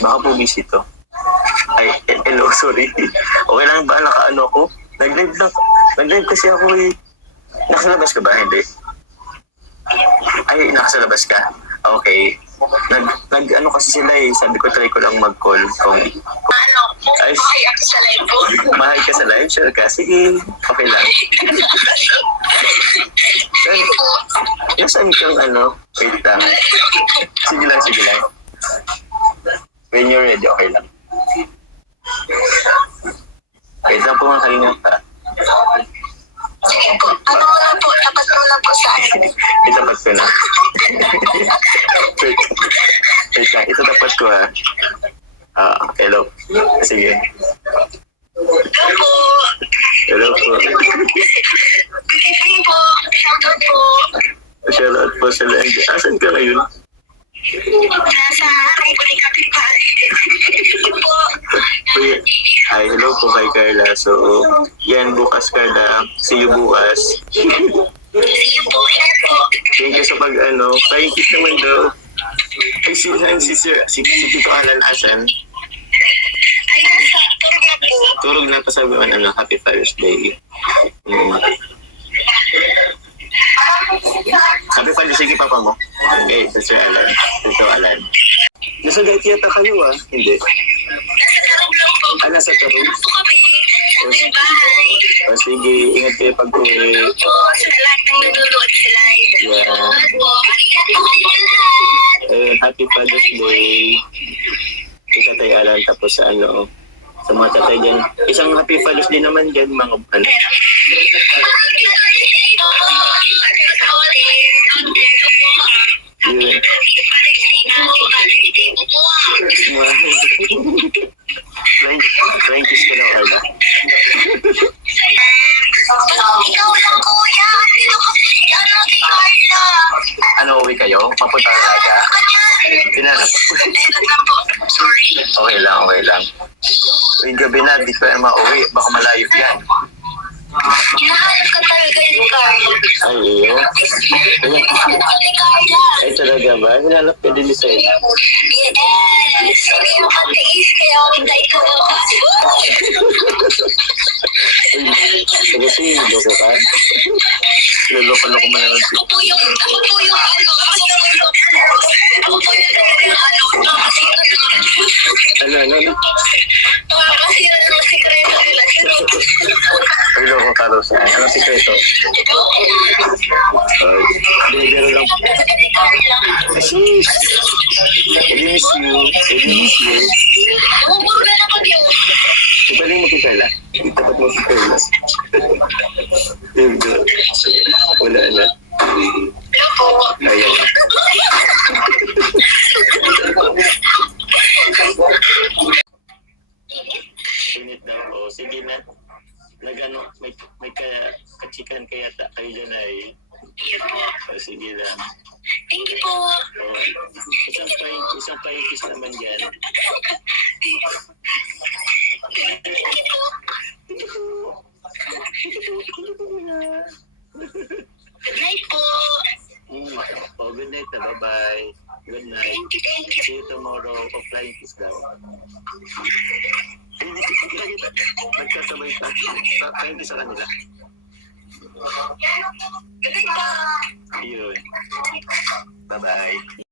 Baka po busy to. Ay, hello, sorry. Okay lang ba? Nakaano ako? Nag-live lang. Nag-live kasi ako eh. Nasa labas ka ba? Hindi. Ay, nasa labas ka? Okay. Nag, nag ano kasi sila eh. Sabi ko try ko lang mag-call kung Ano, Ay. buhay ako sa live po. mahal ka sa live. Sure ka? Sige. Okay lang. Saan, nasaan kang ano? Wait lang. Sige lang, sige lang. When you're ready, okay lang. Wait lang po mga kalinga ka. Sige po. Ano mo na po, tapat mo na po sa akin. Itapat ko na. wait, wait lang, itatapat ko ha. Ah, hello. Sige. Hello po. Hello po. Good evening po. Shout out po. Shout out po sa live. Asan ka ngayon? Hi, hello po kay Carla. So, yan, bukas Carla. See you bukas. Thank you sa pag, ano, kiss naman daw. Ay, si, si, si, si, si Tito Alan Asan. Turog na pa sabi man, ano, Happy Father's Day. Mm. Happy Father's Day Papa mo. Okay, Sir Alan. Tito Alan. Nasa gate yata kayo ah. Hindi. Kami. Sa aming bahay. O sige, ingat kayo pag uwi. Yeah. Ayun, happy Father's Day. Kay Tatay Alan, tapos sa ano, sa mga tatay dyan. Isang happy Father's Day naman dyan, mga ano. Ka Arla. Ikaw lang kuya. Sino kasi si ano Carla? Ano, uwi kayo? Papunta ka aga? Pinanap. Sorry. Okay lang, okay lang. Uy, gabi na, di pa mauwi. Baka malayo yan. Hinahanap ka talaga ni Carla. Ay, iyo. Hinahanap ka ni Carla. Ay, talaga ba? Hinanap ka din ni Sena. Hindi mo katiis kaya hintay ko. Sige, sige, loko ka. Loloko-loko mo naman. Ako po yung, ako po yung ano, ako yung, ako po yung yung ano, nakasira ng, Ano, ano, ano? nakasira ng sikreto nila. Ay, loko ka, Rosa. Ano sikreto? Ay, binibiro lang. Ni I miss you. I miss you. Yung Ibaling mo kay Carla. Itapat mo si Carla. Yun, good. Wala na. Ayan. Init daw. O, sige na. Nagano, may, may ka, kachikan kaya ta, kayo dyan ay. Iya po. O, sige lang. Thank you po. O, isang isang kiss naman dyan. Thank you. Good night po. Mm. O, good night na. Bye-bye. Good night. Thank you, thank you. See you tomorrow. O, flying kiss daw. Hindi, hindi kita. Nagkasabay pa. Pa- Flying kiss sa kanila. Good night po. Yun. Bye-bye.